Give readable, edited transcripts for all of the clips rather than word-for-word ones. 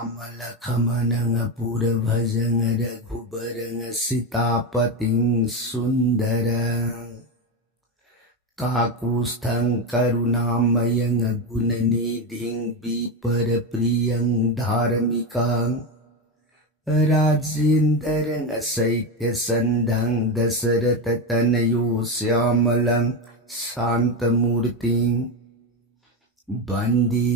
राम लखमन पुर भजन रघुबर सीतापति सुंदर काकुस्थं करुणामयं गुणनिधिं विपर प्रियं धार्मिकं राजेन्द्रं सैत्यसन्धं दशरथ तनयो श्यामलं शान्तमूर्तिं वन्दे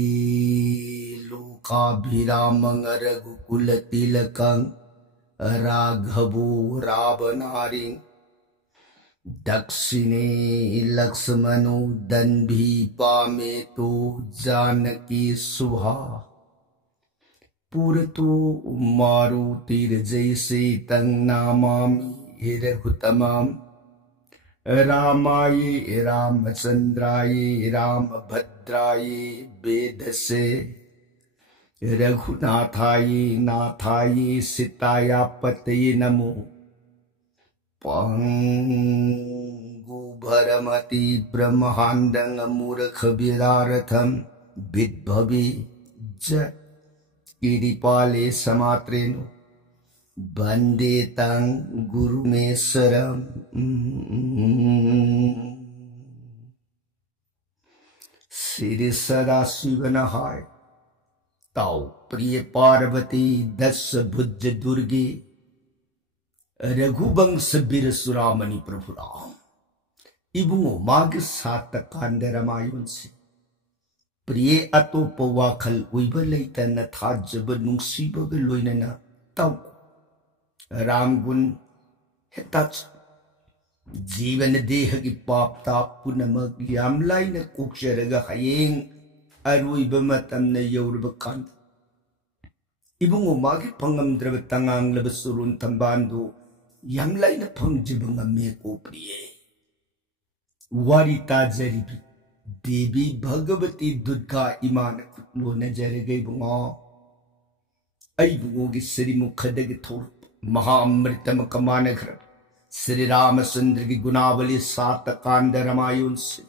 लोकाभिरामं रघुकुलतिलकं राघवो रावणारिं दक्षिणे लक्ष्मणो दन्भी वामे तो जानकी सुहा पुरतो मारुतिर्जैसे तं नमामि रघुतमं रामाय रामचन्द्राय रामभद्राय वेदसे रघुनाथाय नाथाय सीताय पतये नमो पंगु भरमति ब्रह्मांडं मूर्ख विदारथं विद्भवि ज किरिपाले समात्रेनु वंदे तं गुरुमेश्वरं श्री सदाशिवनहाय ताऊ प्रिय पार्वती दस भुज दुर्गे रघुवंश बीर सुरामणि प्रभु राम इबुंगो माग सात कांडरमायुन से प्रिय अतोप वाखल उइब लेतन थाजब नुंसीबग लोइनना ताऊ राम गुण हेताच जीवन देह की पाप ताप पुनमग यामलाइन कोक्षरग हयेंग अरुइब मतमन यौरब कांद इबुंगो मागे फंगमद्रब तंगांगलब सुरुन तंबांदो यामलाइन फंगजिब ngame को प्रिय वारिता जरिबी देवी भगवती दुर्गा इमान कुलो नजरगे बुंगो आई बुंगो की श्री मुखदग थोर महाअमृतम कमानघर श्री रामचंद्र की गुणावली सात कांड रामायण से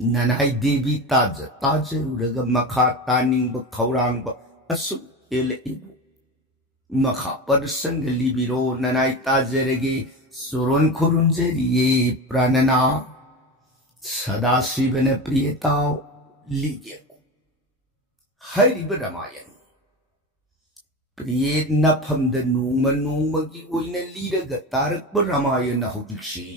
ननाई देवी ताज ताज उरग मखा तानिंग खौरांग असु एल इबु मखा परसंग लिबिरो ननाई ताजरगे सुरन खुरुंजरिये प्राणना सदाशिवन प्रियताओ लीगे हरिब रामायण प्रिय नफमद नोंग नोंगी ओइना लीरग तारक रामायण हौजिक्सी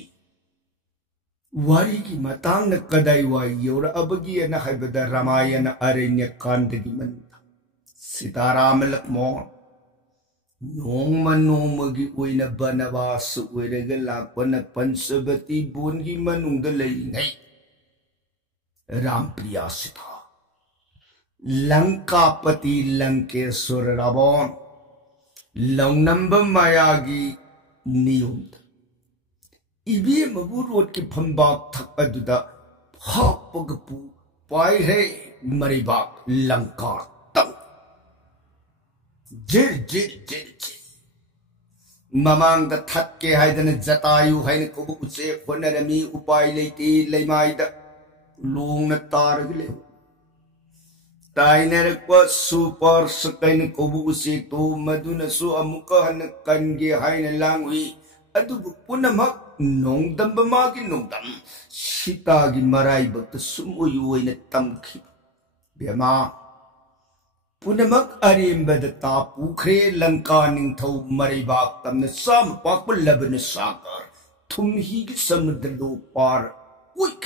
वारी की मतांग कदाई वाई योर अबगी न हबद रामायण अरण्य कांड की मन सीताराम लक्ष्मण नोंगी ओइना बनवास ओइरग लापन पंचवती बोन की मनुंग लैनै राम प्रिया सीता लंकापति लंकेश्वर रावण लौनंब मायागी नियम इबी मबू रोड के फंबाक थक अदुदा हापगपु पाई है मरिबाक लंका तंग जिर जिर जिर जिर ममांग थक के हाइदन जतायु हाइन को उसे होनरमी उपाय लेती लेमाइद लोंग न तारग ले ताइनर को सुपर सकैन को उसे तो मधुन सु अमुक हन कंगे हाइन लांगुई अदुबु पुनमक नोंगदम मागी नोंगदम सीता की मराई भक्त सुमुयु ओइने तमखि बेमा पुनमक अरेंबद तापुखरे लंका निंथौ मरैबाक तमने साम पाक लबन सागर थुमही की समुद्र दो पार उइक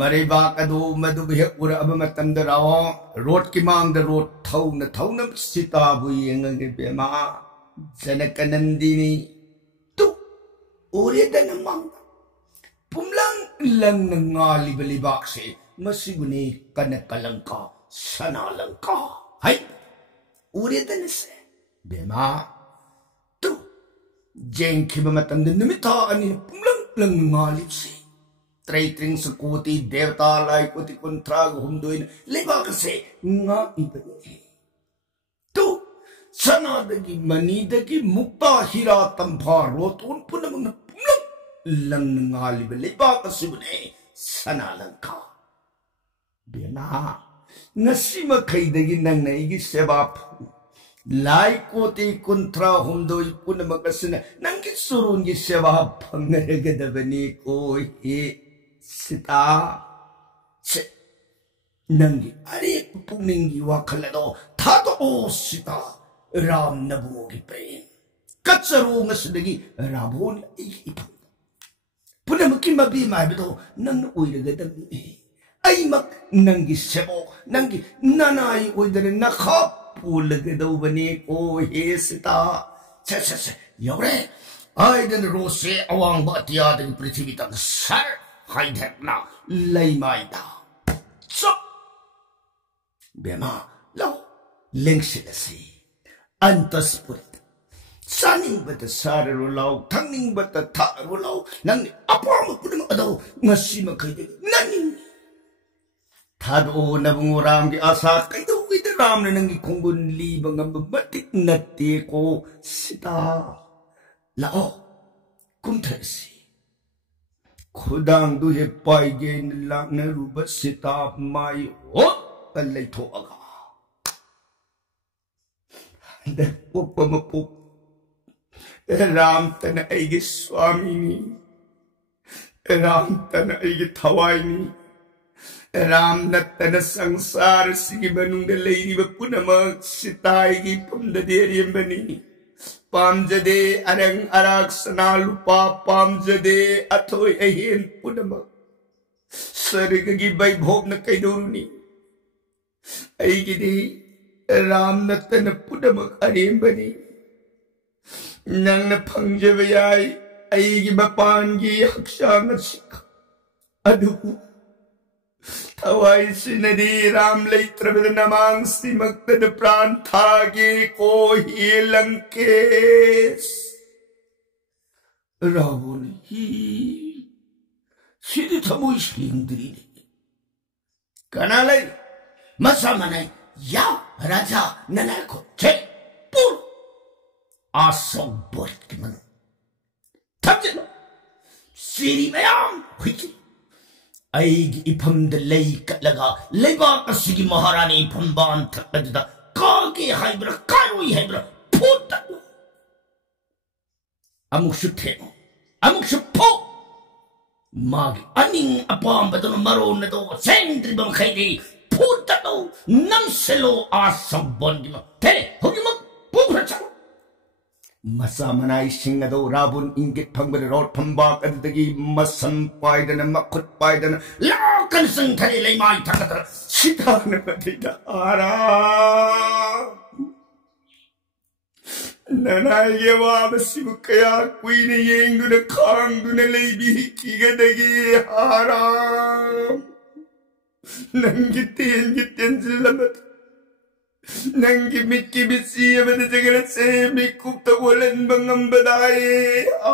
मरैबाक अदो मधुबे उर अब मतंद राव रोड की मांग द रोड थौन सीता बुयेंगे बेमा जनक नंदिनी तु ओरेदन मांग पुमलंग lung ngali belibak se masibuni kanakalangka sanalangka hai oredan se bema tu jenki bamatam de nimita ani pumlang lang ngali se traitring sakoti devta lai koti kontrag humdoin lebak se nga ibani tu sanadagi manidagi mukta hira tampa rotun punamang pulang lang ngali belibak asibune sanalangka bena ngasi makaidagi nang naigi seba lai koti kuntra humdoi punamakasina nangi surun gi seba pangaragedabani ko he sita se nangi ari pungningi wakalado tado sita ram nabugi prem katsaru ngasidagi rabon ipam punamukin mabi maibedo nang uiragadabni ay mak nangi sebo nangi nanay oidare nakap pulagadaubani ko hesita se yore ay den rose awang batia den prithvi tak sar haidek na laimaida chop bema lo lengsilasi antas purit saning bata sararo law thangning bata tharo law nang apam pudum adaw ngasi makai naning thado nabunguram gi asa kaido ida ram na nangi kongun li bangam batik natti ko sita lao kumthasi khudang du he pai ge lak na ruba sita mai o alai tho aga da pop ram tana aige swami ni ram tana aige thawai ni ram natana sangsar sigi manungda leiriba punamak sitaigi pamdaderiambani pamjade arang arak sanalupa pamjade athoi ahen punamak sarigagi vaibhovna kaidoruni aigidi ram natana punamak arembani nangna phangjaba yai aigi mapangi hakshang sikha adu thawai sinadi ram leitrabada namang simaktada pran thage ko hilankes ravun hi sidi thamoi slingdri kanalai masamanai ya raja nanal ko che pur asok bot kiman thamjeno siri mayam hiki aigi ipam da lay katlaga leba kasigi maharani ipam ban thakadda kage haibra karoi haibra puta amuk shuteno amuk shupo magi aning apam badano maron na do sendri bam khaidi puta do namselo asok bondima tele hogima pupracha masa manai singado rabun ingit pangbada rot pambak adagi masam paidana makut paidana lakan sang thari lai mai thakatra sitana patida ara nanai ye wabasi kaya kuine yenguna khanguna leibi kigadagi ara nangiten zilamat nangi mikki bisi abada jagara se mikkup tagolan bangam badai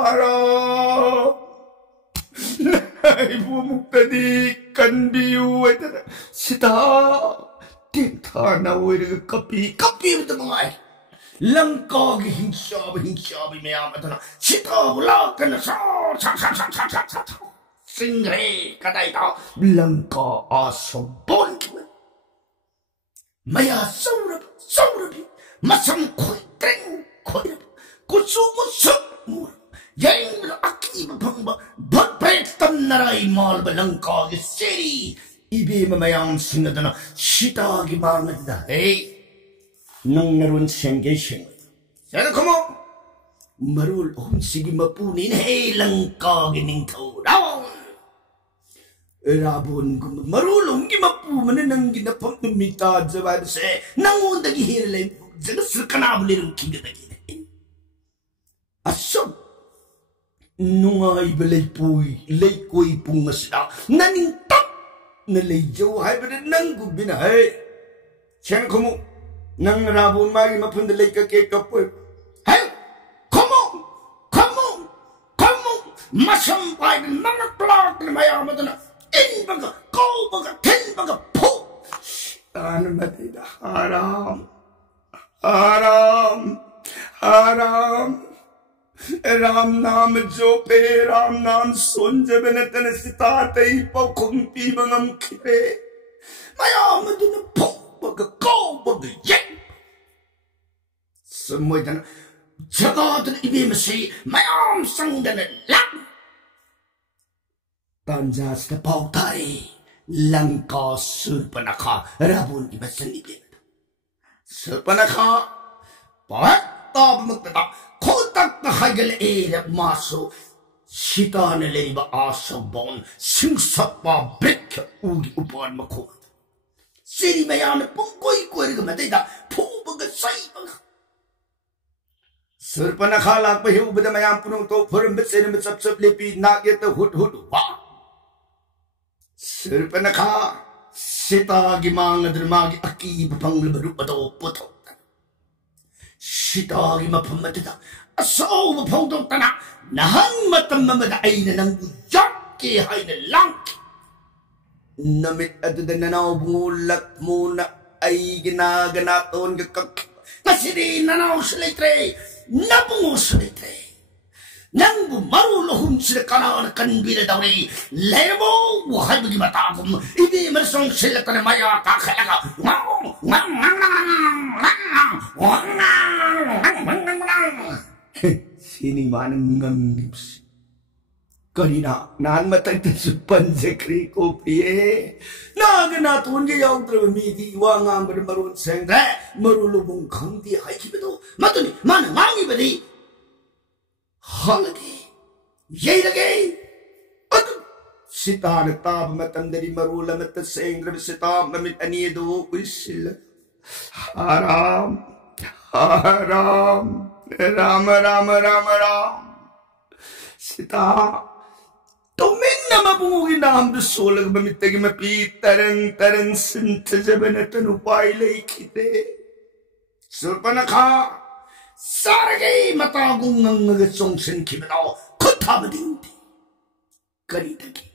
ara nai bu muktadi kanbiu etara sita tinta na oir kapi bitamangai langka gi hinsha me amatana sita ulakan sa singre kadai ta langka asobon maya saurabi masam khoi treng khoi kusu musuk mur yang aki bangba bhat pret tam narai mal balangka gi seri ibe mayam singadana sita gi mangada hey nang narun sengge seng sana komo marul sigi mapuni hey langka gi ningthau raw rabun gum marulung gi mapu mane nang gi na pam mita jawad se nangun dagi hirle jaga sirkana bulirum kingadagi asam nungai belai pui lei koi pungasda naning tak na lei jau hai bada nang gubina hai chen komu nang rabun magi mapun de lei ka ke kapur hai komu masam pai nang klak na mayamadana in baga go baga ten baga po an matida haram ram nam jope ram nam sun jabene tan sita tai po kumpi bangam khire mayam aduna phobaga kaubaga yek samoidana jagadana ibemasi mayam sangdana lak tanjasta pautai langka surpanakha rabun ibasan ibemada surpanakha pat tabmakta khotak hagal era maso Sitana leba asabon singsapa brek ugi upan makho siri mayan pungkoi koirga matida phubaga saibaga surpana khala pa hiu bada mayam punung to phurum besere me sap sap lepi nagyata hut hut wa surpana kha sita gi mang adrma gi aki bang lebu ado potho sita gi mapam matida asau bapong to tana Nahan matam mamada ay na nang yaki ay na lang. Namit at nanaw bungulak muna ay ginaganaton kakak. Kasi di nanaw sila itre, nabungo sila itre. Nang bumarulohon sila kanaan kanbila daw rin, lebo, wahay bagi matagom, hindi marsong sila tanamaya kakalaga. Sini mana ngangips karina nan matay tasupan sekri kopi na tunje yaw trami di wangang bermarun sengre marulubung khangdi hai kibedo matuni mana ngangi bedi halagi yei lagi atu sitar tab matam dari marula mat sengre sitab mamit aniedo usil haram haram Ram Ram Ram Ram Sita Tumin na mabungugin na ang dusulag mamitagi mapi tarang sinta jabanatan upay laikite Surpanakha Saragay matagong ng nagasong sinkimanaw Kutabadindi Karitagi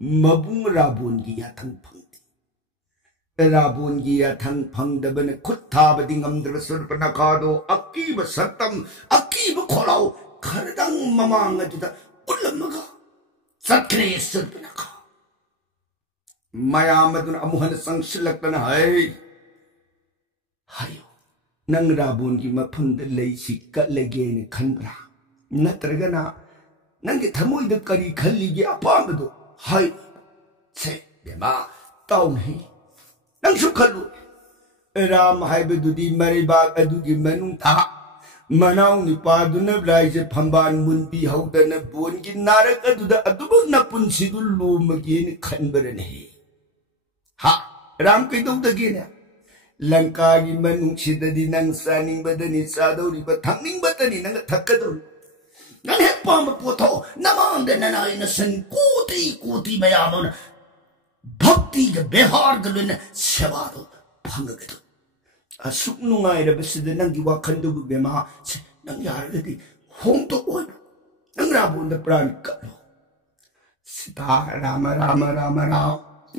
Mabung rabon giyatang pangdi Rabon giyatang pangdaban Kutabading amdra surpanakado Akiba satam Akiba kolaw Karadang mamanga dita Ulamaga Satkre surpanaka Mayamadun amuhan sang silak na hay Hayo Nang rabon gi mapundalay si kalagay ni kanra Natraga na Nang gitamoy na kari kaligi apamado Hay Se Dema Taon hay Nang sukalu Ram hay bedudi maribag adugi manung ta Manaw ni pado na blay pamban munbi hawda na buwan ginarak aduda adubag na punsidul lumagin kanbaran he Ha Ram kay dugdagi na Langkagi manung sidadi nang saning badani sadaw riba tangning badani nang takadaw Nang hepa maputo namang dananay na san kuti mayamon Bhakti ga behar galun sebado pangagado Asuk nungay na basida nang giwakan dugo bema nang yaragadi hongto oy nang rabon na pran kalo Sita Rama Rama Rama Rama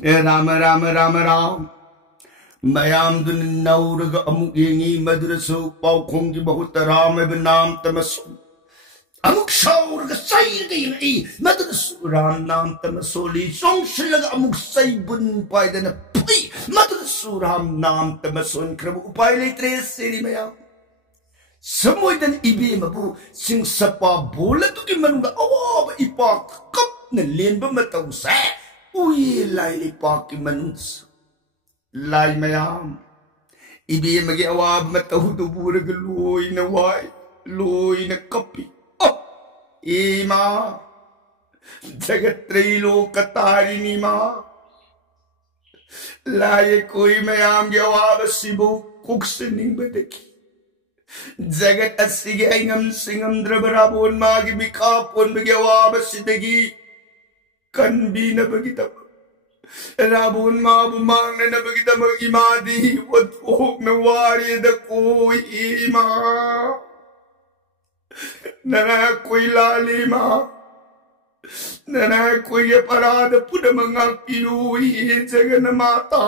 Rama Rama Rama Mayam dun nauraga amuk yengi madraso pau konggi bahutaram benam tamasu Amuk sauraga sayraga yengi madraso ram nam tamasoli song silaga amuk saybun payda na puy madraso ram nam tamason krabu upay litre siri mayam Samoy dan ibi mabu sing sapa bola tu ki manunga awa ipak kap na lenba mataw sa uy lai lipak ki manunsa Lai mayam Ibi magi awab matahudu burag luoy na way Luoy na kapi Oh Ima Jagat trilo katari ni ma Lai koy mayam gi awab sibu kuksaning badaki Jagat asige ngam singam drabarabon magi mikapon magi awab sidagi Kanbi na bagitap Rabun mabumang na nabagita mag-imadi Wadfog na wari da ko'y ima Nanakoy lalima Nanakoy parada po na mga kinuwi Jaga na mata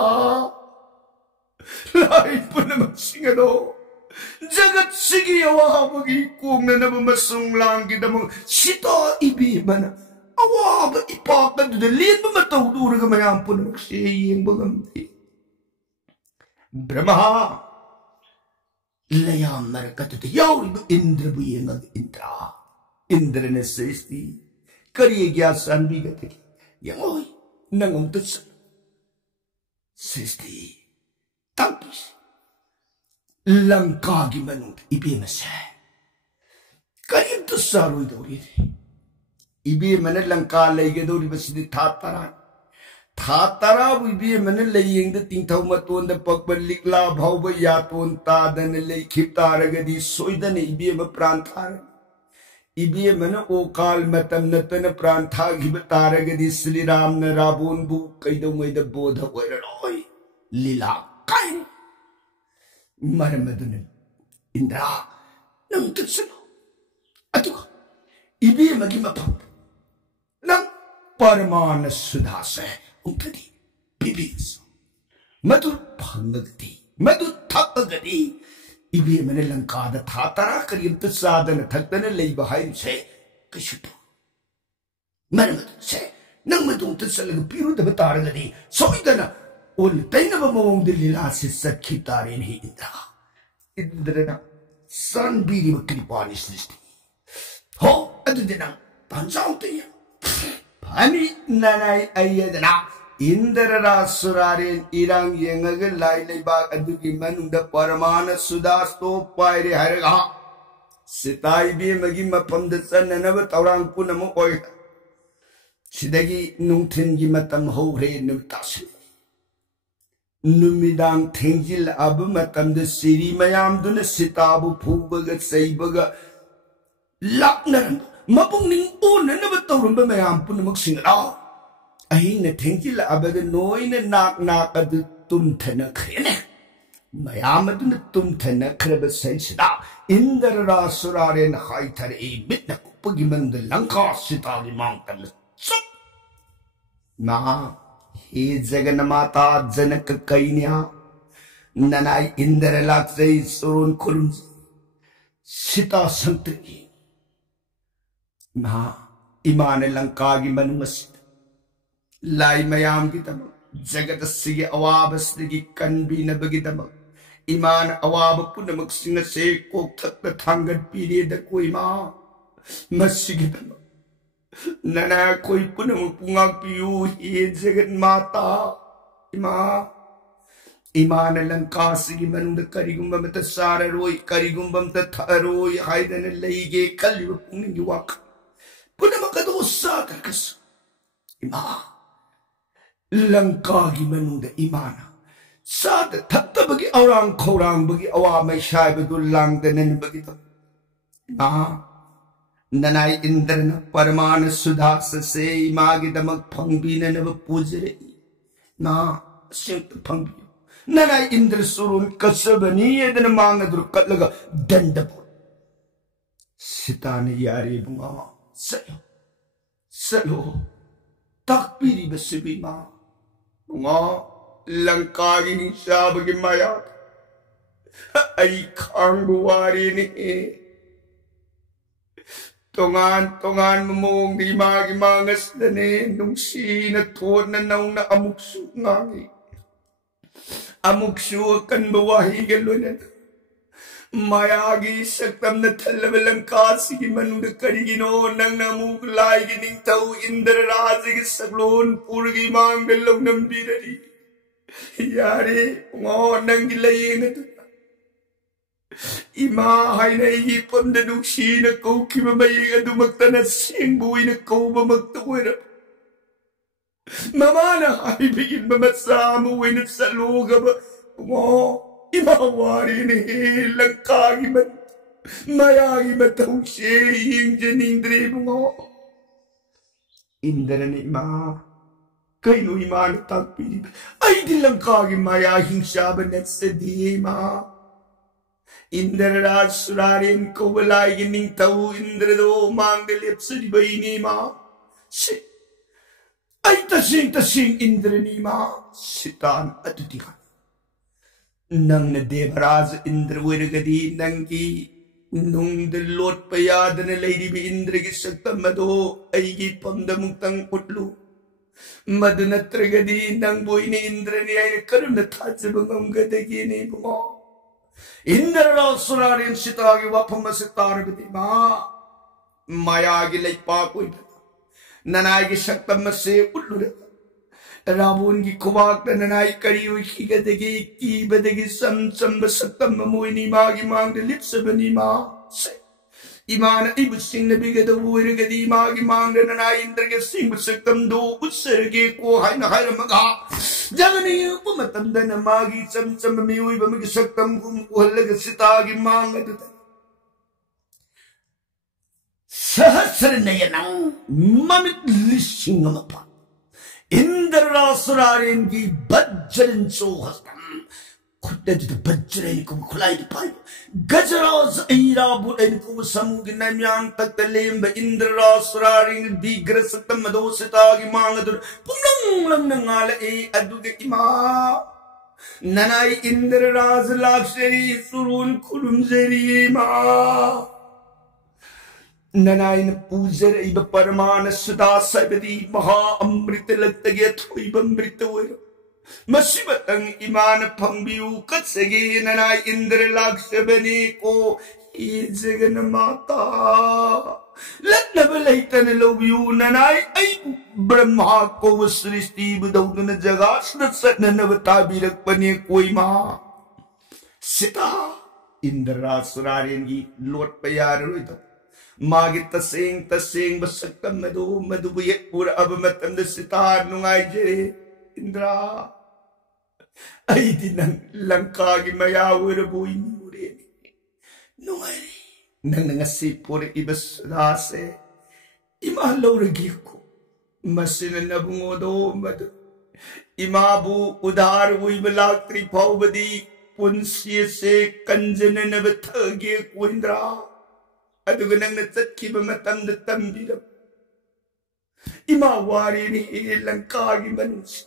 Lahat po na magsingado Jagat sige awa magikong na nabamasong langit Amang sita ibima na ꯑꯋꯥꯕ ꯏꯄꯥꯛ ꯑꯗꯨꯗ ꯂꯦꯟꯕ ꯃꯇꯧ ꯎꯔꯒ ꯃꯌꯥꯝ ꯄꯨꯝꯅꯃꯛꯁꯦ ꯌꯦꯡꯕ ꯉꯝꯗꯦ ꯕ꯭ꯔꯍ꯭ꯃ ꯂꯌꯥꯝ ꯃꯔꯛ ꯑꯗꯨꯗ ꯌꯥꯎꯔꯤꯕ ꯏꯟꯗ꯭ꯔꯕꯨ ꯌꯦꯡꯉꯒ ꯏꯟꯗ꯭ꯔꯅ ꯁ꯭ꯔꯤꯁꯇꯤ ꯀꯔꯤ ꯒ꯭ꯌꯥ ꯆꯥꯟꯕꯤꯒꯗꯒꯦ ꯌꯦꯡꯉꯣꯏ ꯅꯪ ꯑꯝꯇ ꯆꯠꯂꯨ ꯁ꯭ꯔꯤꯁꯇꯤ ꯇꯥꯛꯄꯤꯁꯤ ꯂꯪꯀꯥꯒꯤ ꯃꯅꯨꯡꯗ 이베ꯃꯁꯦ ꯀꯔꯤꯝꯇ ꯆꯥꯔꯣꯏꯗꯧꯔꯤ 이베ꯃꯅ ꯂꯪꯀꯥ ꯂꯩꯒꯗꯧꯔꯤꯕꯁꯤꯗꯤ ꯊꯥ ꯇꯔꯥꯕꯨ 이베ꯃꯅ ꯂꯩꯌꯦꯡꯗ ꯇꯤꯡꯊꯧ ꯃꯇꯣꯟꯗ ꯄꯛꯄ ꯂꯤꯛꯂꯥ ꯐꯥꯎꯕ ꯌꯥꯇꯣꯟ ꯇꯥꯗꯅ ꯂꯩꯈꯤꯕ ꯇꯥꯔꯒꯗꯤ ꯁꯣꯏꯗꯅ 이베ꯃ ꯄ꯭ꯔꯥꯟ ꯊꯥꯔꯅꯤ 이베ꯃꯅ 오කාꯜ ꯃꯇꯝ ꯅꯠꯇꯅ ꯄ꯭ꯔꯥꯟ ꯊꯥꯈꯤꯕ ꯇꯥꯔꯒꯗꯤ శ్రీరాꯝꯅ ꯔꯥꯕꯣꯟꯕꯨ ꯀꯩꯗꯧꯉꯩꯗ ꯕꯣꯙ ꯑꯣꯏꯔꯔꯣꯏ ꯂꯤꯂꯥ ꯀꯥꯏꯅꯤ ꯃꯔꯝ ꯑꯗꯨꯅ ꯏꯟꯗ꯭ꯔ ꯅꯪ ꯆꯠꯁꯅꯨ ꯑꯗꯨꯒ 이베ꯃꯒꯤ ꯃꯐꯝꯗ ꯅꯪ ꯄꯔꯃꯥꯅ ꯁꯨꯙꯥꯁꯦ ꯑꯃꯨꯛꯇꯗꯤ ꯄꯤꯕꯤꯌꯨ ꯃꯗꯨ ꯐꯪꯉꯒꯗꯤ ꯃꯗꯨ ꯊꯛꯑꯒꯗꯤ 이베ꯃꯅ ꯂꯪꯀꯥꯗ ꯊꯥ ꯇꯔꯥ ꯀꯔꯤꯝꯇ ꯆꯥꯗꯅ ꯊꯛꯇꯅ ꯂꯩꯕ ꯍꯥꯏꯕꯁꯦ ꯀꯩꯁꯨ ꯃꯔꯝ ꯑꯗꯨꯁꯦ ꯅꯪ ꯃꯗꯨ ꯑꯝꯇ ꯆꯠꯂꯒ ꯄꯤꯔꯨꯗꯕ ꯇꯥꯔꯒꯗꯤ ꯁꯣꯏꯗꯅ ꯑꯣꯜ ꯇꯩꯅꯕ ꯃꯑꯣꯡꯗ ꯂꯤꯂꯥꯁꯤ ꯆꯠꯈꯤ ꯇꯥꯔꯦꯅꯦ ꯏꯟꯗ꯭ꯔꯅ ꯆꯥꯟꯕꯤꯔꯤꯕ ꯀ꯭ꯔꯤꯄꯥꯅꯤ ꯁ꯭ꯔꯤꯁꯇꯤ ꯍꯣ ꯑꯗꯨꯗꯤ ꯅꯪ ꯄꯥꯟꯖꯥꯎꯇ ꯌꯦꯡꯉꯨ ꯐꯅꯤ ꯅꯅꯥꯏ ꯑꯩꯌꯗꯅ ꯏꯟꯗ꯭ꯔ ꯔꯥꯁꯨꯔꯥꯔꯦꯟ ꯏꯔꯥꯡ ꯌꯦꯡꯉꯒ ꯂꯥꯏ ꯂꯩꯕꯥꯛ ꯑꯗꯨꯒꯤ ꯃꯅꯨꯡꯗ ꯄꯔꯃꯥꯅ ꯁꯨꯗꯥꯁꯇꯣ ꯄꯥꯏꯔꯦ ꯍꯥꯏꯔꯒ ꯁꯤꯇꯥ 이베ꯃꯒꯤ ꯃꯐꯝꯗ ꯆꯠꯅꯅꯕ ꯇꯧꯔꯥꯡ ꯄꯨꯝꯅꯃꯛ ꯑꯣꯏ ꯁꯤꯗꯒꯤ ꯅꯨꯡꯊꯤꯟꯒꯤ ꯃꯇꯝ ꯍꯧꯈ꯭ꯔꯦ ꯅꯨꯃꯤꯠ ꯇꯥꯁꯤꯜꯂꯦ ꯅꯨꯃꯤꯗꯥꯡ ꯊꯦꯡꯖꯤꯜꯂꯛꯑꯕ ꯃꯇꯝꯗ ꯁꯤꯔꯤ ꯃꯌꯥꯝꯗꯨꯅ ꯁꯤꯇꯥꯕꯨ ꯐꯨꯕꯒ ꯆꯩꯕꯒ ꯂꯥꯛꯅꯔꯝꯕ ꯃꯄꯨꯡꯅꯤꯡ ꯑꯣꯟꯅꯅꯕ ꯇꯧꯔꯝꯕ ꯃꯌꯥꯝ ꯄꯨꯝꯅꯃꯛꯁꯤꯡ ꯑꯍꯤꯡꯅ ꯊꯦꯡꯖꯤꯜꯂꯛꯑꯕꯗ ꯅꯣꯏꯅ ꯅꯥꯛ ꯑꯗꯨ ꯇꯨꯝꯊꯅꯈ꯭ꯔꯦꯅꯦ ꯃꯌꯥꯝ ꯑꯗꯨꯅ ꯇꯨꯝꯊꯅꯈ꯭ꯔꯕ ꯁꯩꯁꯤꯗ ꯏꯟꯗ꯭ꯔ ꯔꯥꯁꯨꯔꯥꯔꯦꯟ ꯍꯥꯏꯊꯔꯛꯏ ꯃꯤꯠꯅ ꯀꯨꯞꯄꯒꯤ ꯃꯅꯨꯡꯗ ꯂꯪꯀꯥ ꯁꯤꯇꯥꯒꯤ ꯃꯥꯡꯇꯝꯅ ꯆꯞ हे जगन्माता जनक कन्या ननाई इंद्र लाक्सई सुरुन खुरुन सीता संतकी इमान लंका की मनुमसित लाई मयाम की तम जगत सिगे अवाब सिगी कन्बी नबगी तम इमान अवाब पुनमक सिंह से कोक थक थांगत पीरे द कोई मां मसिगी तम नना कोई पुनमक पुंगा पियू हे जगन माता इमान लंका सिगी मनुंद करिगुंबम त साररोय करिगुंबम त थरोय हाइदन लईगे कलिब पुंगी वाक पुनमक दो सातकस इमा लंका की मनुंद इमाना सात थत्तबगी औरांग खौरांग बगी अवा मैशायबदु लांगदनन बगी त ननाई इंद्रन परमान सुधास से इमागी दमक फंगबीननब पूजरे ना सिंत फंगबियो ननाई इंद्र सुरुन कसबनी एदन मांगदुर कटलगा दंडपु सिताने यारे बुंगा सलो ताकपीरी बसबीमा बुंगा लंका की हिसाब की माया आई खांगुवारी ने तोंगान ममोंग di magi mangas dane nung sina thon na naung na amuksu ngangi amuksu kan bawahi galonan mayagi saktam na thalbalang kasi manung da karigino nang namuk lai gining tau indra raji gi saglon purgi mang belong nambirari yare ngo nang gilayin na इमा हाइने ही पंदे दुक्षी न कौकी बमई अदुमक्तन सिंगबुई न कौबमक्त होइर ममाना high begin बमसामु when सलोगब मो इमा वारी ने लंका की मत माया की मतौशे इंजनिंद्रे मो इंद्रन इमा कइनु इमा न ताकपीरी आई दि लंका की माया हिंसा बनसदी मा इंद्र रासुरारेन को बलाई निंतौ इंद्र दो मांग लेप्सरी बइनी मा से आई तसिंग इंद्र नी मा सितान अदुति नंग देवराज इंद्र वरगदी नंगी nung the Lord payada na lady bi indra ki sakta mado ay gi pamdamuktang utlu. Maduna tragadi nang boy ni indra ni ay karum na tatsabang ang gadagi ni bungo. Indra raw surarin sitagi wapamasatar biti ma. Mayagi lay pa ko ito. Nanay ki sakta masi utlu na. Rabun ki kubak na nanay kariyo higadagi kibadagi sam basakta mamuy ni magi mang de lipsa ni ma. Imana ibusing na bigada wuri gadi magi mang de nanay indra ki sing basaktam do utsaragi ko hay na hay na maga. Jangan niyo pumatanda na magi sam mamiuy ba magisaktam kumukuhalaga sitagi mang adutay. Sahasar na yan ang mamit lising nga mapa. Indra surarin ki badjarin sohastam. Kutta dito badjarin ko kulay di payo. Gajara sa irabut ay ko samugin na miyang tagtalim ba indra surarin di grasaktam madositagi mga dur. Pumlang lang nangala aduga ima. Nanay indra ras lakshari surun kulumzari ima. Nanay na pujar iba paramana suda sabadi maha amrita lagtagi at iba amrita wero. Masibatang imana pangbiu katsagi nanay indra lakshabani ko izaga na mata. Lat na balayta na lawyo nanay ay brahma ko wasristi budaw na jagas na sat na nabatabi nagpani ko ima. Sita indra surarin gi Lord payaro ito. Magit tasing basaktam madubuyet pura abamatam na sitahan nung ay jere indra ay dinang langkagi mayawa na buhay mo rin nung ay nang nangasipur ibas lase imalaw ragi ko masinan na bungodo madu imabu udhar wuy malak tripaw badi punsiya se kanjana na batagi ko indra aduga nang natsatkiba matam na tambirap. Imawari ni ilang kagi manus.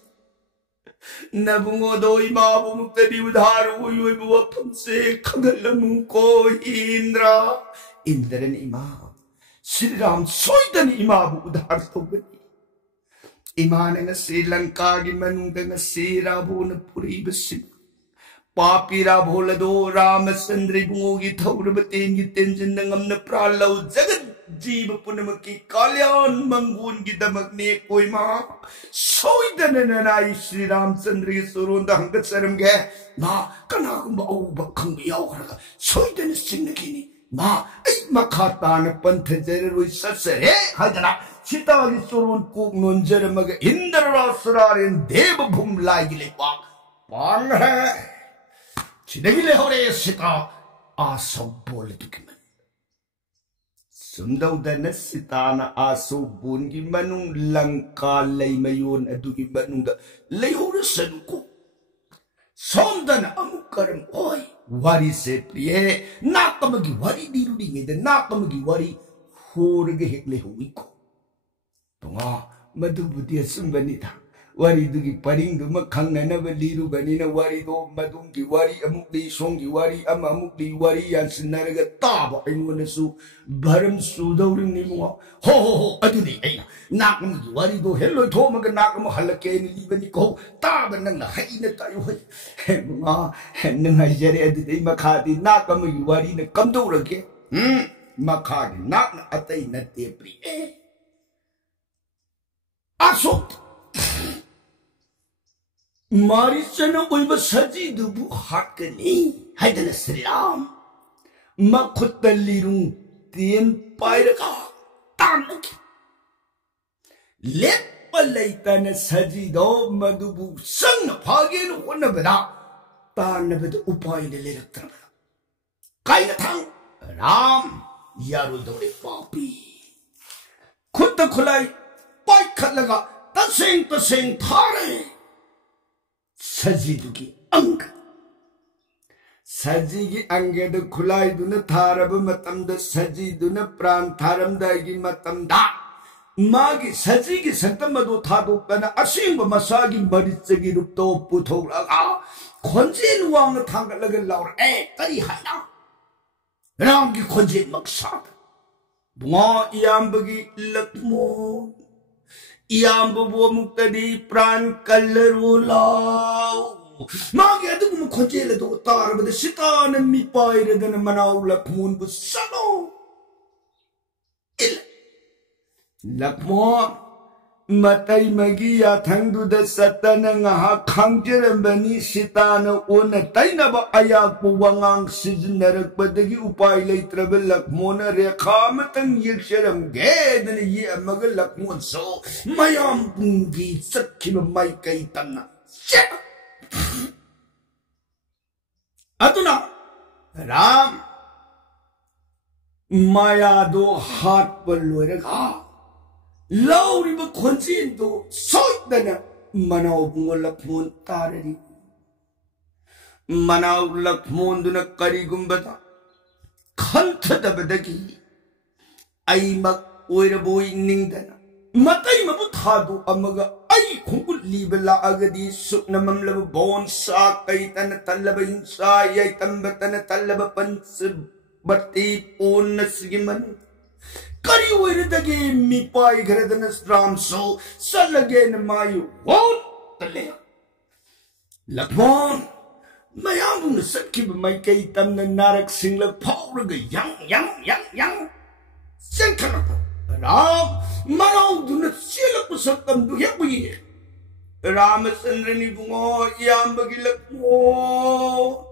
Nabungodo imabumugtadi udharu uyuy buwapamse kagalamung ko indra. Indra ni ima. Sriram soydan imabu udhar togani. Imana nga silang kagi manung nga sirabu na puri basim. Papira bholado Ramachandra bungogi thaurabaten gi tension nangam na pralaw jagat jiva punamaki kalyan mangun gi damagne koi ma soidana nanai Sri Ramchandra gi surunda hangat saram ge ma kana kumba au bakhang yaw khara soidana sinagini ma ai makhata na pantha jaroi satsare hadana sita gi surun kuk nonjar mag indra surarin deva bhum lai gi le pa pan hai Chinagile hore sita aso bol dukiman. Sundaw dana sita na aso bun gimanung langka lay mayon adugi manung da lay hore sanuko. Somda na amukaram oy wari se priye nakamagi wari diru dingi da nakamagi wari hore gehek le huiko. Tunga madubudi asumbanita. Wari dugi paring duma kangna na baliru ganina wari do madungi wari amukli songi wari amukli wari yan sinaraga taba ingo na su baram su dauring ni mo ho aduni ay nakam wari do hello to maga nakam halake ni libani ko taba nang na haina tayo he mga nang ajere aduni makati nakam wari na kamdo rage makati nak na atay na tepri asot Maricana uiba saji dubu hakani haidana Sri Ram makutta lirung tien pairaka tanaki let palaitana saji do madubu sang pagin hona bada tan bada upay na leraktra bada kaya thang Ram yarul dore papi kutta khulai pai khatlaga taseng thare Sajiduki ang Sajigi anggedu kulai duna tharabu matamda sajiduna pran tharamda gi matamda magi sajigi santamadu thadu kana asingba masagi maritsagi rupto putholaga khonjin wang thangalaga laur kari haina Ram की खोजे मकसद बुआ इयाम्बगी लक्मो इयाम्बो मुक्तदी प्राण कल्लरो लाओ मागे अदुगुम खोजे ले दो तार बद सितान मी पाइरे दन मनाउ लक्मोन बु सनो इल लक्मोन Matai magi ya thangdu da satana ngaha khangjerambani sitana ona taina ba ayak buwangang siznarak badagi upay leitraba lakmona rekha matang yeksharam gedan ye amaga lakmon so mayam pungi sakhiba mai kai tanna atuna ram maya do hat palloiraga Lauriba Consinto, Soitana, Manau Bungalapun Taradi Manau Lapmunduna Karigumbata Kanta the Badaki Aimak Oiraboy Ningdana Matai Mabutadu Amaga I could leave la Agadi Suknamam Lava Bon Sakai and a Talaba inside Yaitambat and a Talaba Pansib Bati Onasiman Kari wiri dagi mi pai gradana stram so salage na mayu won tale lakmon mayam na sakki mai kai tam na narak singla phawra ga yang senkana ram manaw dun sila pusakam du yabi ramachandra ni bungo yambagi lakmon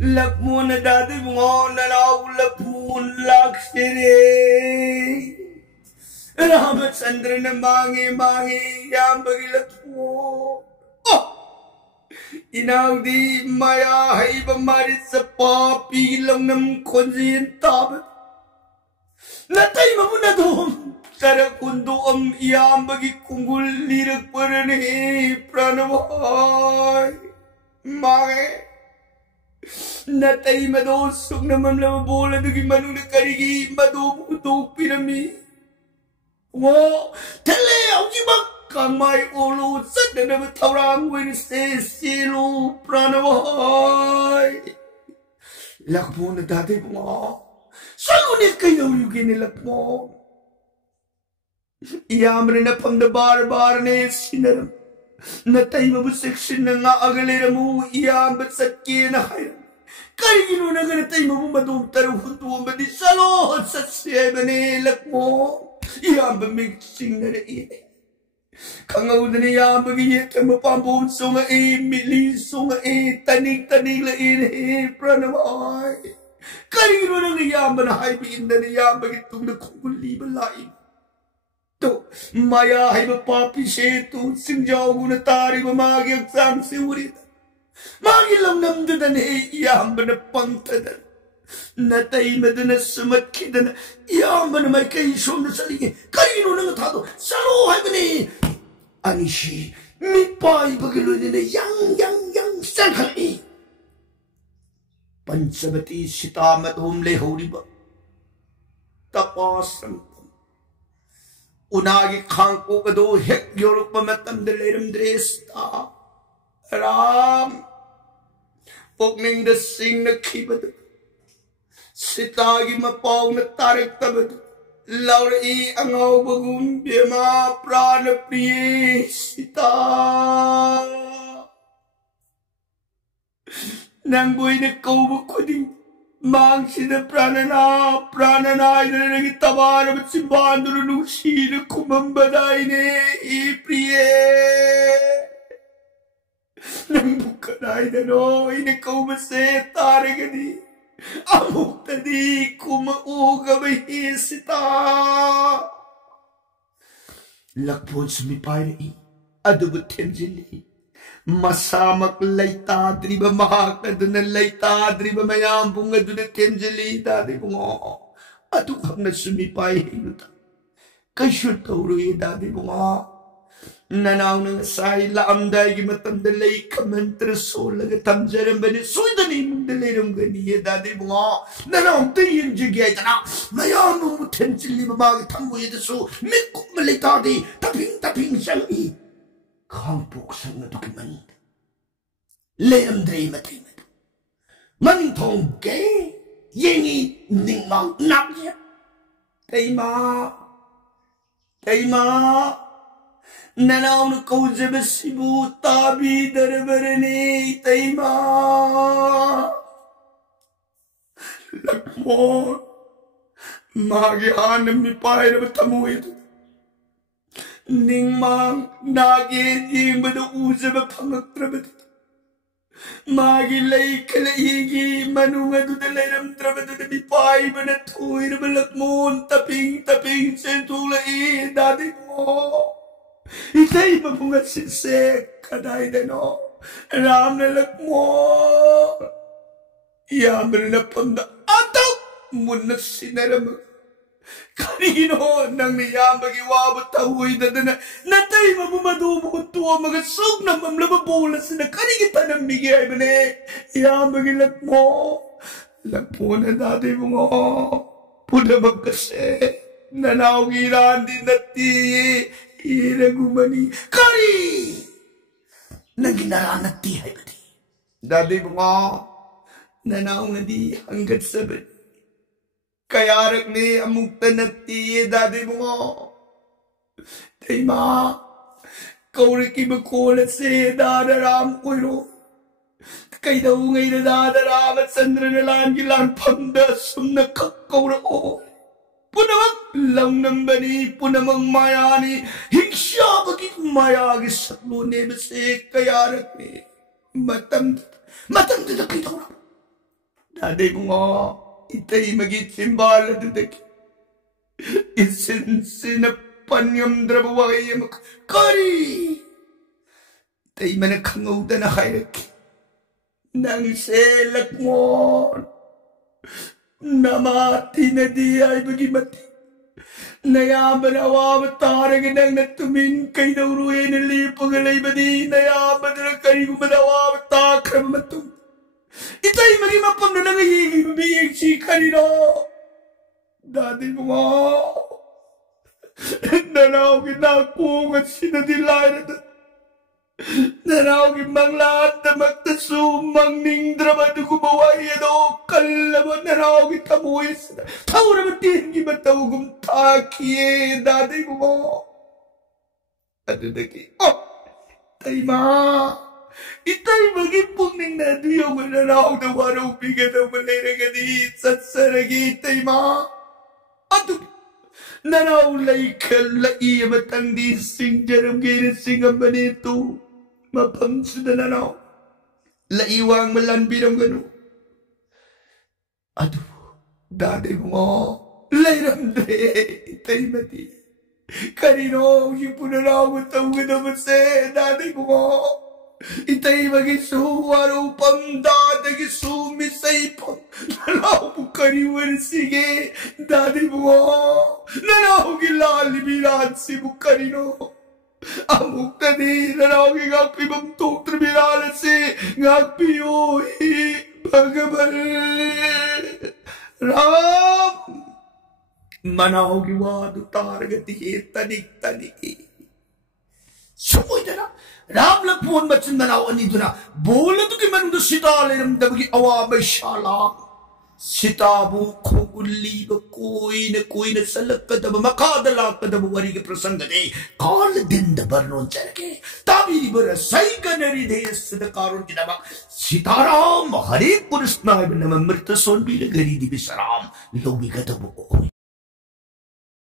Lakmon dadi bungo nanaw lakmon laksire Ramachandra na mangi yambagi lakmon Inaw di maya haiba marit sa papi lang nam konsin tabat Natay mabuna doon Tarakundo am yambagi kunggul lirak parani pranaway Mange Natay mado suk naman lang bola dugi manung na karigi mado puto pirami. Wo tele auji bak kamay ulo sad na naman tawrang Wednesday silo pranaway. Lakmo na dati mo. Salunit kayo yung ginilak mo. Iyamre na pang na bar na sinaram. Natay mabuseksyon na nga agalera mo iyambat sa kinahayang. Karigino na ganatay mabumadong taruhuntuan ba di salot sa siyabanilak mo. Iyambang migsing na rin. Kangaw na niyambang iyit ang mapambunso nga miliso nga tanig-tanig la pranamay. Karigino na iyambang na haibiin na niyambang itong nakungkuliban lain. To maya hai papi se tu singjau guna tari magi aksang siurit magi lam nam dan he yam bana pangtadan natai madana sumat kidan yam bana mai kai shom na salinge karino nang thado salo hai bani anishi mi pai bagilo ne yang san khali panchabati sitamat humle horiba tapasam Unagi khangko kado hek yoruk pamatam deleram dresta ram pokning the sing na kibad sitagi mapaw na tarik tabad lauri angaw bagum bema prana priye sita nang boy na kaubo kuding Mang sina pranana ina tabara mat si bandro nung sina kumambaday ni ipriye nang bukanay na no ina kaumase tari gani amok tadi kumauga may hisita lakpon sumipay na adugot tenjili Masamak laita driba mahakaduna laita driba mayambung aduna tenjelita di bungo atu kang nasumipay hinuta kasyut tawruy dadi bungo nanaw nang say laamday gimatandalay kamantraso lagatamjaram bani soydani mong daliram ganiya dadi bungo nanaw tayin jigay tana mayambung mo tenjeli mamagatanguya daso mikuk malaita di taping siyang Kampuk sang dokumen. Leam dream at him. Manning tong gay. yengi ningmang nakya Taima Taima Nanaw na kaujabasibu tabi darabarani Taima Lakmon Magihan mi pai na batamu ito Ningmang nagin yung bada uzaba pangatrabat Magi lay kalaigi manunga dudalay ng trabado na mipay manatuloy na balakmon taping sentulay dati mo. Itay mamunga sinsek kaday na no. Ram na lakmo. Yaman na panda ataw muna sinaram. Kanino nang niyambag iwabot tawoy na natay mabumadubo tuwa mga sug na mamlababolas na kanigita ng bigay ba ne iyambag ilat mo na dati mo nga punamag kasi nanawiran din nati iragumani kari nang ginaraan na tihay ba di dati mo nga nanaw na di hanggat sabat Kaya rak ni amuk tanati dadi mo nga. Taima, kauriki bakulat si dadaram ko ro. Kay daw ngay na dadaram at sandra na lang gilan pandasum na kakawra ko. Punamang lang ng bani, punamang mayani, higsya bagit mayagi sa lune basi kaya rak ni. Matang dadakita ko. Dadi mo nga. Itay magit simbala dudak. Isin sinapanyam drabaway mak kari. Itay manakangaw da na hayak. Nang selak mo. Namati na di ay bagimati. Nayaman awamat tarang nang natumin kay nauruhin ng lipong alay ba di. Nayaman na kay gumanawamat takram matong. Itay maging mapam na nangihiging biyeng si kanino. Dati mo nga. Nanawagin na akong at sinadilay na nanawagin mang lahat na magtasumang ning drama na kumaway ano. Kalaman nanawagin tamuis. Tao naman tingin matawagong taki. Dati mo nga. Ano nagi? Oh! Tay ma. Itay magipong ning nadiyo mananaw na waraw bigat ang malay na ganit sa saragi itay ma. Ato, nanaw lay kalai matang dising jaram ginit singam manito. Mapangso na nanaw. Laiwang malanbi ng gano. Ato, dati mo, layramde, itay mati. Kanino, yung punanaw mo tawag naman sa dati mo. Itay magisuwaro pamdada gisumisay pang nalaw mo kariwan sige dadi mo nalaw gilalibiran si mo karino amok tadi nalaw ngakpi mamtok terbiran si ngakpi ohi bagabar ram manaw giwado targati tanik Sumoy na na. Ram lang po ang matsin manawan nito na. Bola to kimanong do sita lang damagi awamay siya lang. Sitabu kuguli ba kuy na salakad ba makadalak da ba wari ka prasanga de. Kala din da barnon charake. Tabi di ba say ka na rin sa karon kinabak. Sitaram, maharip punas na naman martason bila gari di bisaram. Logi ka da bukoy.